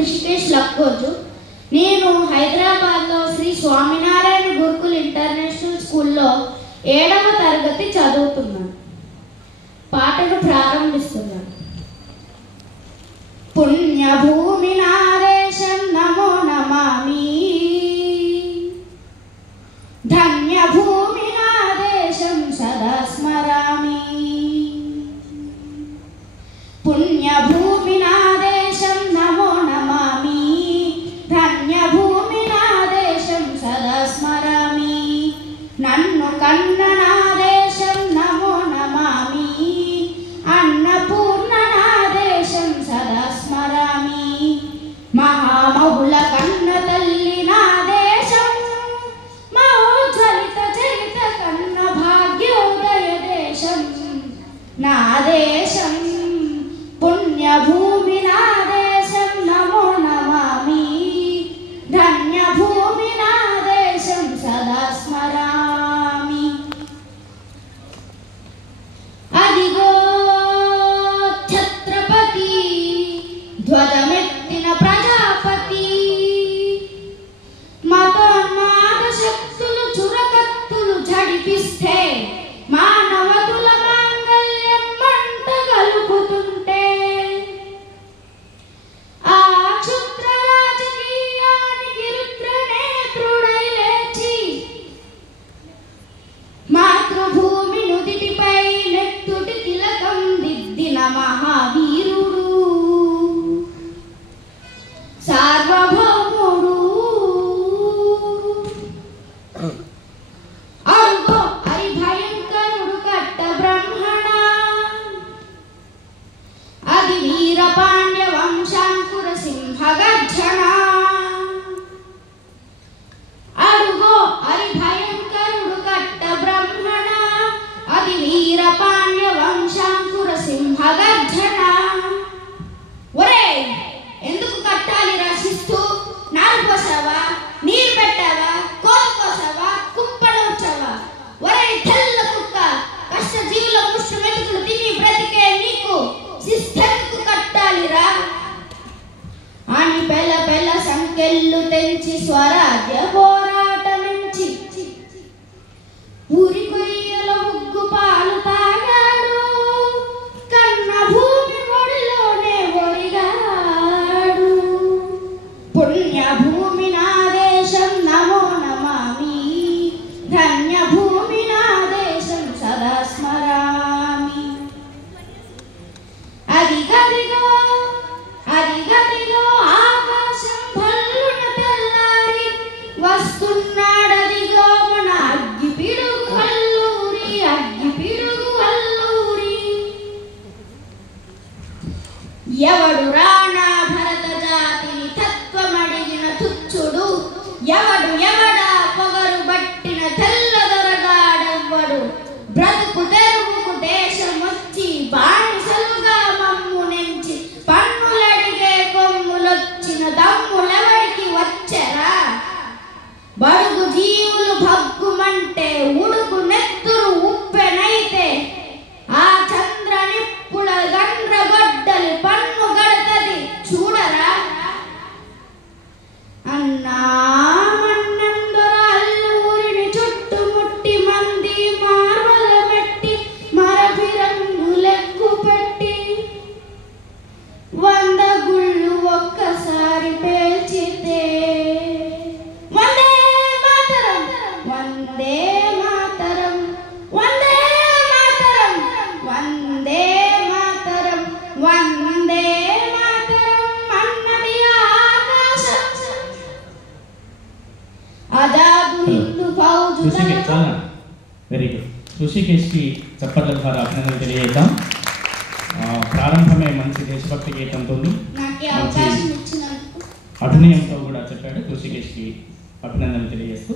రిషికేష్ లక్కోజు. నేను హైదరాబాద్లో శ్రీ స్వామినారాయణ గురుకుల్ ఇంటర్నేషనల్ స్కూల్లో 7వ తరగతి చదువుతున్నాను. పాటను ప్రారంభిస్తున్నాను. పుణ్యభూమి నాదేశం నమో నమామి, ధన్యభూమి నాదేశం సదా స్మరామి. పుణ్యభూమి నాదేశం నమో నమామి, ధన్యభూమి నాదేశం సదా స్మరామి. నన్ను కన్న నాదేశం నమో నమామి, అన్నపూర్ణ నాదేశం సదా స్మరామి. మహామహుల కన్న తల్లి నాదేశం, మహోజ్వలిత చరిత కన్న భాగ్యోదయ దేశం నాదేశం. పుణ్యభూమి నాదేశం నమో నమామి, ధన్యభూమి నాదేశం సదా స్మరామి. అదిగో ఛత్రపతి ధ్వజమెత్తిన ప్రజాపతి, మతోన్మాద శక్తులు చురకత్తులు జడిపిస్తే మానవతుల మాంగల్యం మంట గలుపుతుంటే, ఆ క్షుద్ర రాజకీయానికి రుద్రనేత్రుడై లేచి మాతృభూమి నుదిటిపై నెత్తుటి తిలకం దిద్దిన మహావీరుడు, సార్వభౌముడు. అరుగో హరిభయంకరుడు కట్ట బ్రహ్మణ, అది వీరపాండ్య వంశాంకుర సింహ గర్జన. అరుగో హరిభయంకరుడు కట్ట బ్రహ్మణ, అది వీరపాండ్య వంశాంకుర సింహ గర్జన. ఒరే, ఎందుకు కట్టాలి రచిస్తూ? నారు పోసావా, నీరు పెట్టావా, కోత కోసావా, కుప్పనూర్చావా? ఒరే తెల్ల కుక్క, కష్టజీవుల ముష్టి మెతుకులు తిని బ్రతికే నీకు శిస్తెందుకు కట్టాలిరా అని పెళ్ళ పెళ్ళ సంకెళ్ళు తెంచి స్వరాజ్య పోరాటమించి ఊరి కొయ్యల ఉగ్గు పాలు తాగాడు, కన్న భూమి ఒడిలోనే ఒరిగాడు. పుణ్యభూమి నాదేశం నమో నమామి, ధన్యభూమి నాదేశం సదా స్మరామి. అదిగదిగో అదిగదిగో ఆకాశం భల్లున తెల్లారి వస్తున్నాడదిగో మన అగ్గి పిడుగు అల్లూరి, అగ్గి పిడుగు అల్లూరి. ఎవడు రాణా భరత జాతిని తత్వమడిగిన తుచ్చుడు, ఎవడు ఎవడా పొగరు బట్టిన తెల్లదొరగాడెవ్వడు. బ్రతుకు తెరువుకు దేశం వచ్చి బానిసలుగా మమ్ము నెంచి పన్నులడిగే కొమ్ములొచ్చిన దమ్ములెవడికి వచ్చెరా? బడుగు జీవులు భగ్గుమంటే ఉడుకు నెత్తురు ఉప్పెనైతే, ఆ చంద్ర నిప్పుల గండ్రగొడ్డలి పన్ను గడతది చూడరా? అన్నా మన్నందర అల్లూరిని చుట్టుముట్టి మంది మార్వల మెట్టి మరఫిరంగులెక్కు పెట్టి 100 గుళ్ళు ఒక్కసారి పేల్చితే, వందే మాతరం వందే మాతరం వందే మాతరం వందే మాతరం వందే మాతరం అన్నది ఆకాశం. ఆజాద్ హిందూ ఫౌజ్. Very good. ఋషికేష్కి చప్పట్ల ద్వారా అభినందనలు తెలియజేద్దాం. ప్రారంభమే మంచి దేశభక్తి గీతంతో అభినయంతో కూడా చెప్పాడు. ఋషికేష్కి అభినందనలు తెలియజేస్తూ